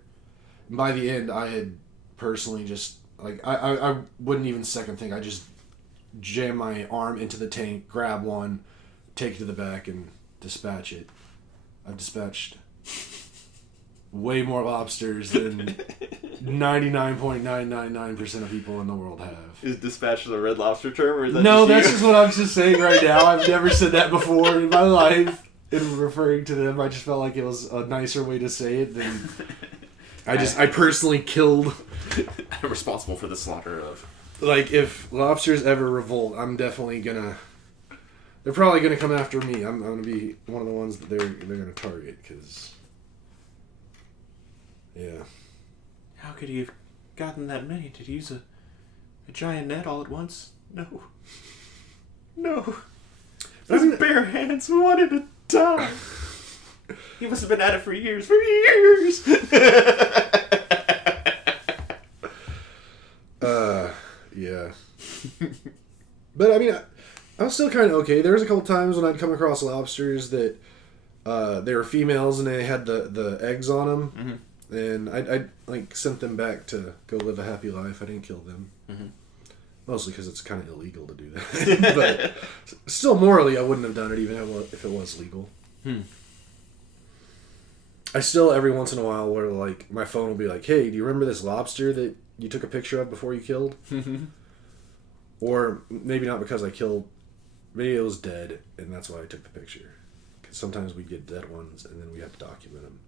And by the end, I had personally just like I wouldn't even second think. I just jam my arm into the tank, grab one, take it to the back, and dispatch it. I've dispatched way more lobsters than 99.999% of people in the world have. Is dispatch the Red Lobster term, or is that no? That's just what I'm just saying right now. I've never said that before in my life. In referring to them, I just felt like it was a nicer way to say it than. I personally killed. I'm responsible for the slaughter of. Like if lobsters ever revolt, I'm definitely gonna. They're probably gonna come after me. I'm gonna be one of the ones that they're gonna target because. Yeah. How could he have gotten that many? Did he use a giant net all at once? No. His bare hands wanted to die. He must have been at it for years. Yeah. But I mean, I was still kind of okay. There was a couple times when I'd come across lobsters that they were females and they had the eggs on them. Mm-hmm. And I like sent them back to go live a happy life. I didn't kill them. Mm-hmm. Mostly because it's kind of illegal to do that. But still, morally, I wouldn't have done it even if it was legal. I still, every once in a while, where like my phone will be like, hey, do you remember this lobster that you took a picture of before you killed? Or maybe not because I killed, maybe it was dead and that's why I took the picture. Because sometimes we get dead ones and then we have to document them.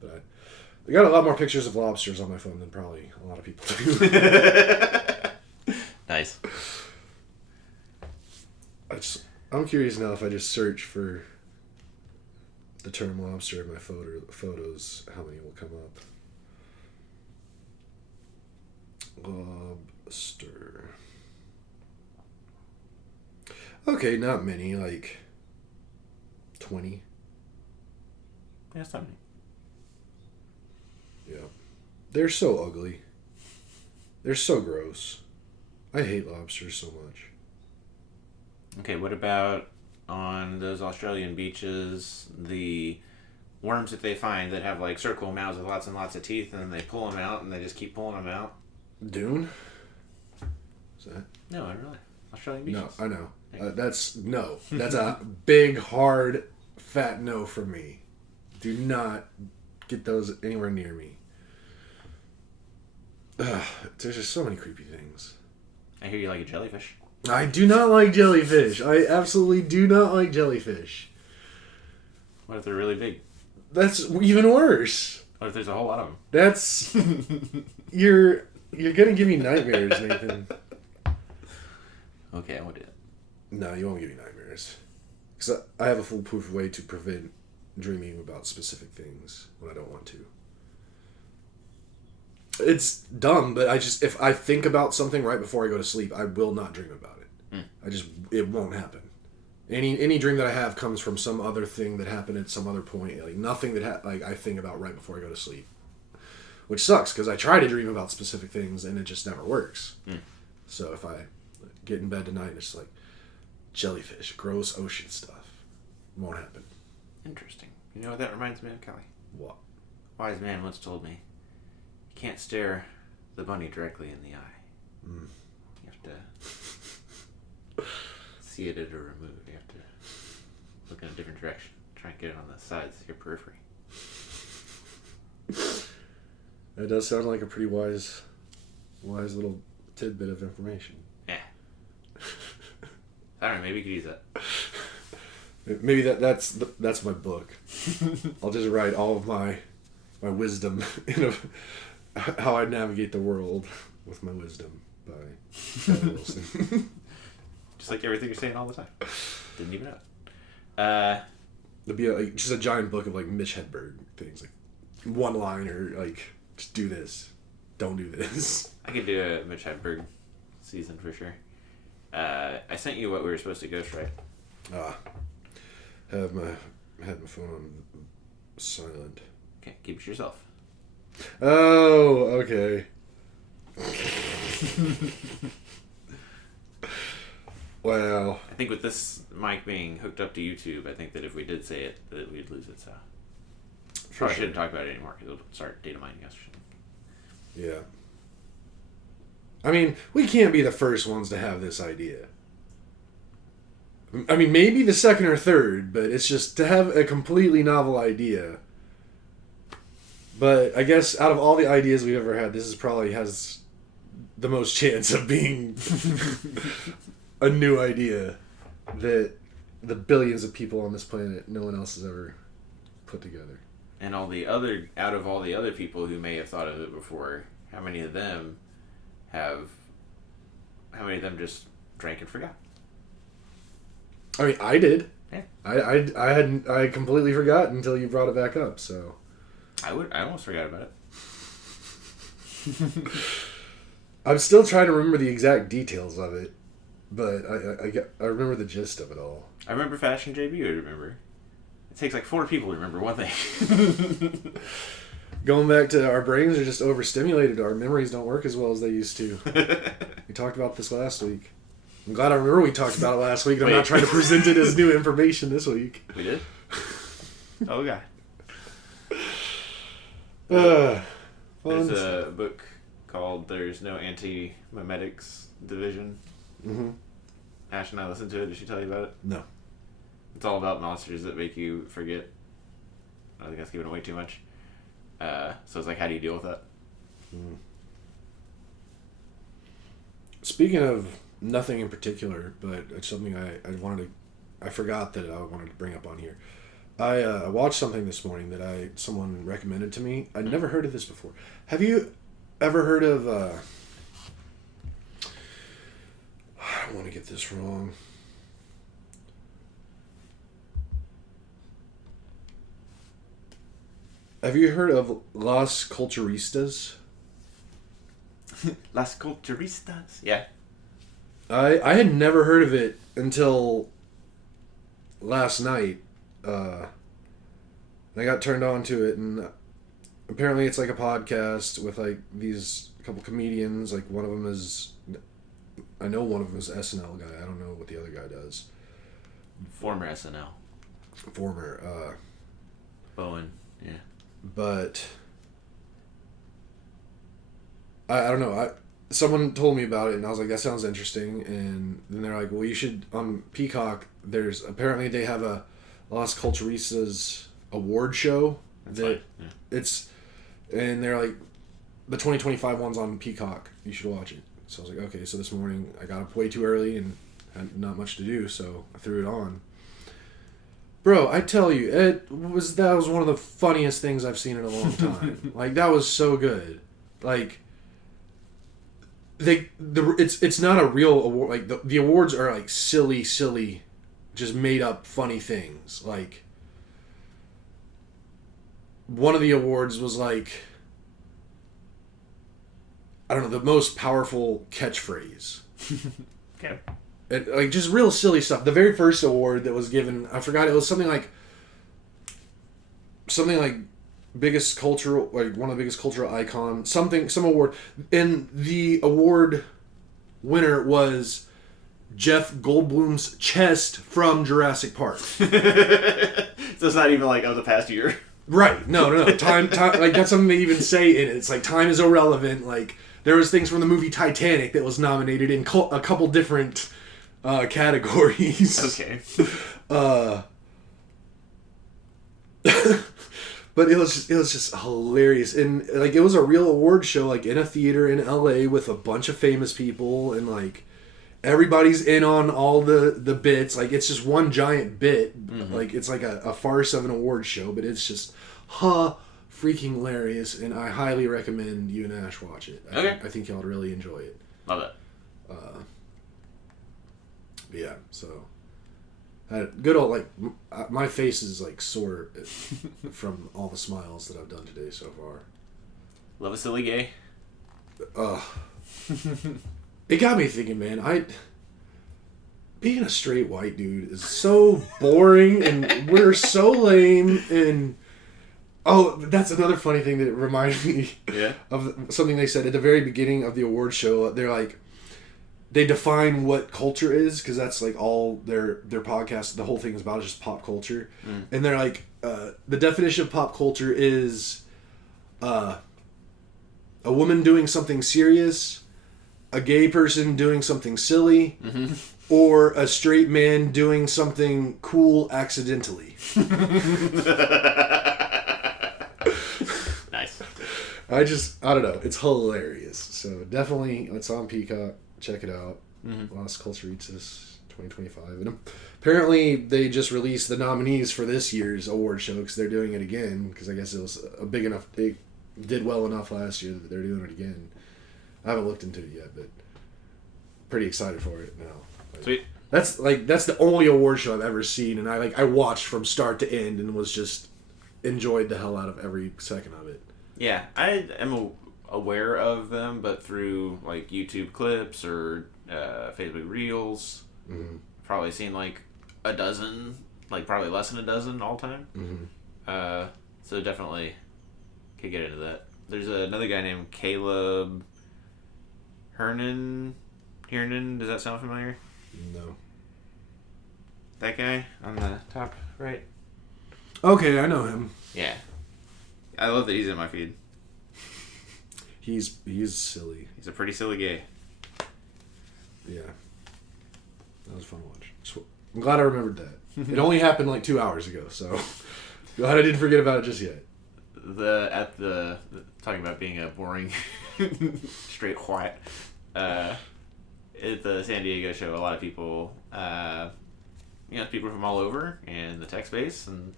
But I got a lot more pictures of lobsters on my phone than probably a lot of people do. Nice. I'm curious now if I just search for the term lobster in my photos, how many will come up. Lobster. Okay, not many, like 20. Yeah, it's not many. Yeah. They're so ugly. They're so gross. I hate lobsters so much. Okay, what about on those Australian beaches, the worms that they find that have like circle mouths with lots and lots of teeth, and then they pull them out and they just keep pulling them out? Dune? Is that? No, I really. Australian beaches. No, I know. That's a big, hard, fat no from me. Do not get those anywhere near me. There's just so many creepy things. I hear you like a jellyfish. I do not like jellyfish. I absolutely do not like jellyfish. What if they're really big? That's even worse. What if there's a whole lot of them? That's... You're gonna give me nightmares, Nathan. Okay, I won't do it. No, you won't give me nightmares. Because I have a foolproof way to prevent dreaming about specific things when I don't want to. It's dumb, but if I think about something right before I go to sleep, I will not dream about it. It won't happen. Any dream that I have comes from some other thing that happened at some other point. Like nothing that I think about right before I go to sleep. Which sucks, because I try to dream about specific things and it just never works. So if I get in bed tonight and it's like jellyfish, gross ocean stuff, it won't happen. Interesting. You know what that reminds me of, Kelley? What? A wise man once told me, you can't stare the bunny directly in the eye. You have to see it at a remove. You have to look in a different direction. Try and get it on the sides of your periphery. That does sound like a pretty wise little tidbit of information. Yeah. I don't know, maybe you could use that. Maybe that's my book. I'll just write all of my wisdom in how I navigate the world with my wisdom by Kelley Wilson. Just like everything you're saying all the time. Didn't even know. It'd be just a giant book of like Mitch Hedberg things, like one liner, like just do this, don't do this. I could do a Mitch Hedberg season for sure. I sent you what we were supposed to ghostwrite. Had my phone on silent. Okay, keep it to yourself. Oh, okay. Wow. I think with this mic being hooked up to YouTube, I think that if we did say it, that we'd lose it. So probably shouldn't talk about it anymore because it'll start data mining us. Yeah. I mean, we can't be the first ones to have this idea. I mean, maybe the second or third, but it's just to have a completely novel idea. But I guess out of all the ideas we've ever had, this is probably has the most chance of being a new idea that the billions of people on this planet, no one else has ever put together. And out of all the other people who may have thought of it before, how many of them just drank and forgot? I mean, I did. Yeah. I completely forgot until you brought it back up. So I almost forgot about it. I'm still trying to remember the exact details of it, but I remember the gist of it all. I remember Fashion JB. I remember. It takes like 4 people to remember one thing. Going back to our brains are just overstimulated. Our memories don't work as well as they used to. We talked about this last week. I'm glad I remember we talked about it last week. I'm not trying to present it as new information this week. We did? Oh, God. There's a book called There's No Anti-Memetics Division. Mm-hmm. Ash and I listened to it. Did she tell you about it? No. It's all about monsters that make you forget. I think that's giving away too much. So it's like, how do you deal with that? Mm. Speaking of nothing in particular, but it's something I forgot that I wanted to bring up on here. I watched something this morning that someone recommended to me. I'd never heard of this before. Have you ever heard of I don't want to get this wrong. Have you heard of Las Culturistas? Las Culturistas? Yeah. I had never heard of it until last night. I got turned on to it, and apparently it's like a podcast with like these couple comedians. Like one of them is, I know one of them is SNL guy. I don't know what the other guy does. Former SNL. Former. Bowen. Yeah. But I don't know. someone told me about it, and I was like, that sounds interesting. And then they're like, well, you should, on Peacock, apparently they have a Las Culturistas award show. It's, and they're like, the 2025 one's on Peacock. You should watch it. So I was like, okay. So this morning I got up way too early and had not much to do, so I threw it on. Bro, I tell you, that was one of the funniest things I've seen in a long time. Like, that was so good. Like, it's not a real award. Like, the awards are like silly, just made up funny things. Like, one of the awards was like, I don't know, the most powerful catchphrase. Okay. And, like, just real silly stuff. The very first award that was given, I forgot, it was something like biggest cultural, like one of the biggest cultural icon, some award, and the award winner was Jeff Goldblum's chest from Jurassic Park. So it's not even like of the past year. Right? No. Time. Like, that's something they even say in it. It's like time is irrelevant. Like, there was things from the movie Titanic that was nominated in a couple different categories. Okay. But it was just hilarious, and like, it was a real award show, like in a theater in LA with a bunch of famous people, and like everybody's in on all the bits. Like, it's just one giant bit. Mm-hmm. Like, it's like a farce of an award show, but it's just freaking hilarious, and I highly recommend you and Ash watch it. I think y'all would really enjoy it. Love it. Yeah, so I had good old, like, my face is like sore from all the smiles that I've done today so far. Love a silly gay. It got me thinking, man. Being a straight white dude is so boring, and we're so lame. And that's another funny thing that reminded me of something they said at the very beginning of the award show. They're like, they define what culture is, because that's like all their podcast, the whole thing is about, is just pop culture. And they're like, the definition of pop culture is a woman doing something serious, a gay person doing something silly, or a straight man doing something cool accidentally. Nice. I don't know. It's hilarious. So definitely, it's on Peacock. Check it out. Las Culturistas 2025. And apparently they just released the nominees for this year's award show, because they're doing it again, because I guess it was a big enough, they did well enough last year that they're doing it again. I haven't looked into it yet, but pretty excited for it now. Like, sweet. That's the only award show I've ever seen, and I watched from start to end and was just enjoyed the hell out of every second of it. Yeah, I am aware of them, but through like YouTube clips or Facebook Reels. Probably seen like a dozen, like probably less than a dozen all time. So definitely could get into that. There's another guy named Caleb Hernan. Does that sound familiar? No. That guy on the top right? Okay, I know him. Yeah. I love that he's in my feed. He's silly. He's a pretty silly gay. Yeah. That was fun to watch. I'm glad I remembered that. It only happened like 2 hours ago, so glad I didn't forget about it just yet. Talking about being a boring straight white, at the San Diego show, a lot of people, people from all over, and the tech space and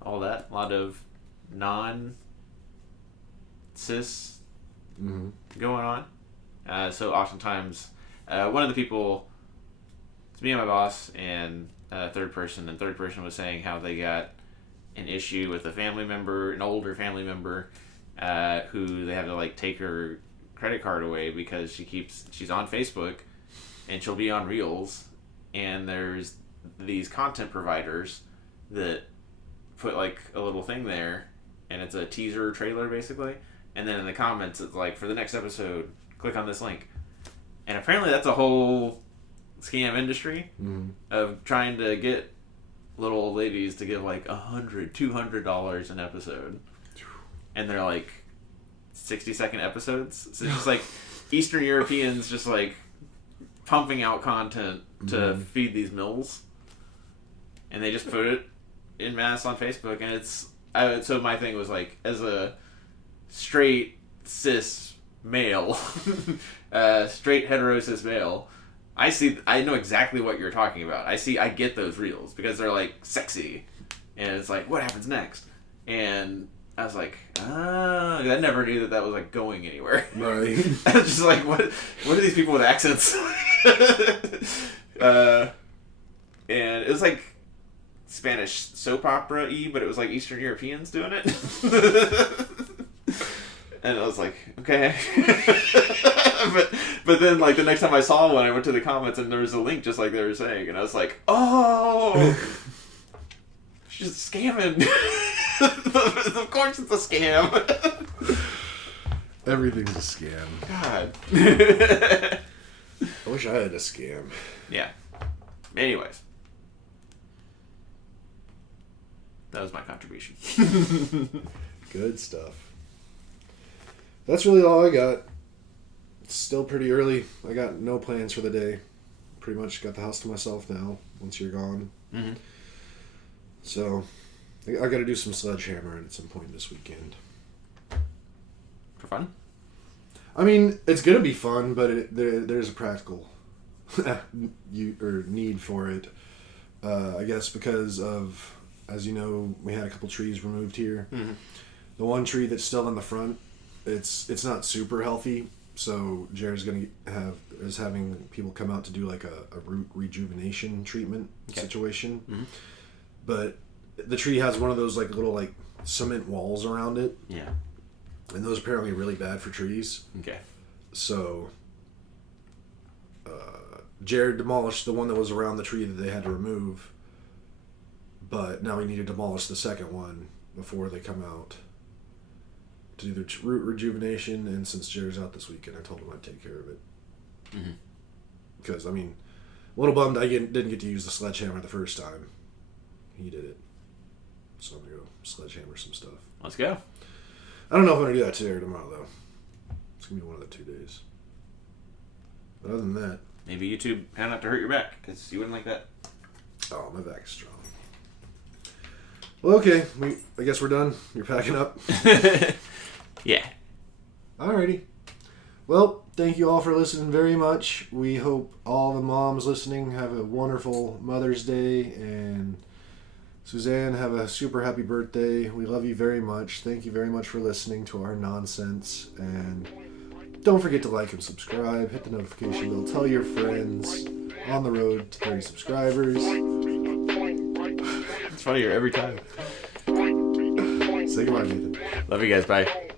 all that. A lot of non-cis going on. So oftentimes, one of the people, it's me and my boss and third person was saying how they got an issue with a family member, an older family member, who they have to like take her credit card away because she's on Facebook and she'll be on Reels, and there's these content providers that put like a little thing there, and it's a teaser trailer basically, and then in the comments it's like, for the next episode click on this link, and apparently that's a whole scam industry of trying to get little old ladies to give like $100-$200 an episode, and they're like 60-second episodes, so it's just like Eastern Europeans just like pumping out content to feed these mills, and they just put it in mass on Facebook, and it's so my thing was like, as a straight cis male, straight hetero cis male, I know exactly what you're talking about. I get those reels because they're like sexy, and it's like, what happens next? And I was like, I never knew that was like going anywhere. Right. I was just like, what are these people with accents? And it was like Spanish soap opera-y, but it was like Eastern Europeans doing it. And I was like, okay. but then like the next time I saw one, I went to the comments and there was a link just like they were saying, and I was like, oh, she's scamming. Of course it's a scam. Everything's a scam. God. I wish I had a scam. Yeah. Anyways. That was my contribution. Good stuff. That's really all I got. It's still pretty early. I got no plans for the day. Pretty much got the house to myself now, once you're gone. Mm-hmm. So, I got to do some sledgehammering at some point this weekend. For fun? I mean, it's going to be fun, but there's a practical need for it. I guess because of, as you know, we had a couple trees removed here. Mm-hmm. The one tree that's still in the front, it's not super healthy, so Jared's is having people come out to do like a root rejuvenation treatment situation. Mm-hmm. But the tree has one of those like little like cement walls around it. Yeah. And those apparently are really bad for trees. Okay. So Jared demolished the one that was around the tree that they had to remove, but now we need to demolish the second one before they come out to do the root rejuvenation. And since Jared's out this weekend, I told him I'd take care of it. Mm-hmm. Because, I mean, a little bummed I didn't get to use the sledgehammer the first time. He did it. So I'm going to go sledgehammer some stuff. Let's go. I don't know if I'm going to do that today or tomorrow, though. It's going to be one of the 2 days. But other than that... Maybe YouTube had not to hurt your back, because you wouldn't like that. Oh, my back is strong. Well, okay. I guess we're done. You're packing up? Yeah. Alrighty. Well, thank you all for listening very much. We hope all the moms listening have a wonderful Mother's Day, and Suzanne, have a super happy birthday. We love you very much. Thank you very much for listening to our nonsense, and don't forget to like and subscribe. Hit the notification bell. Tell your friends. On the road to 30 subscribers. It's funnier every time. Say goodbye, Nathan. Love you guys. Bye.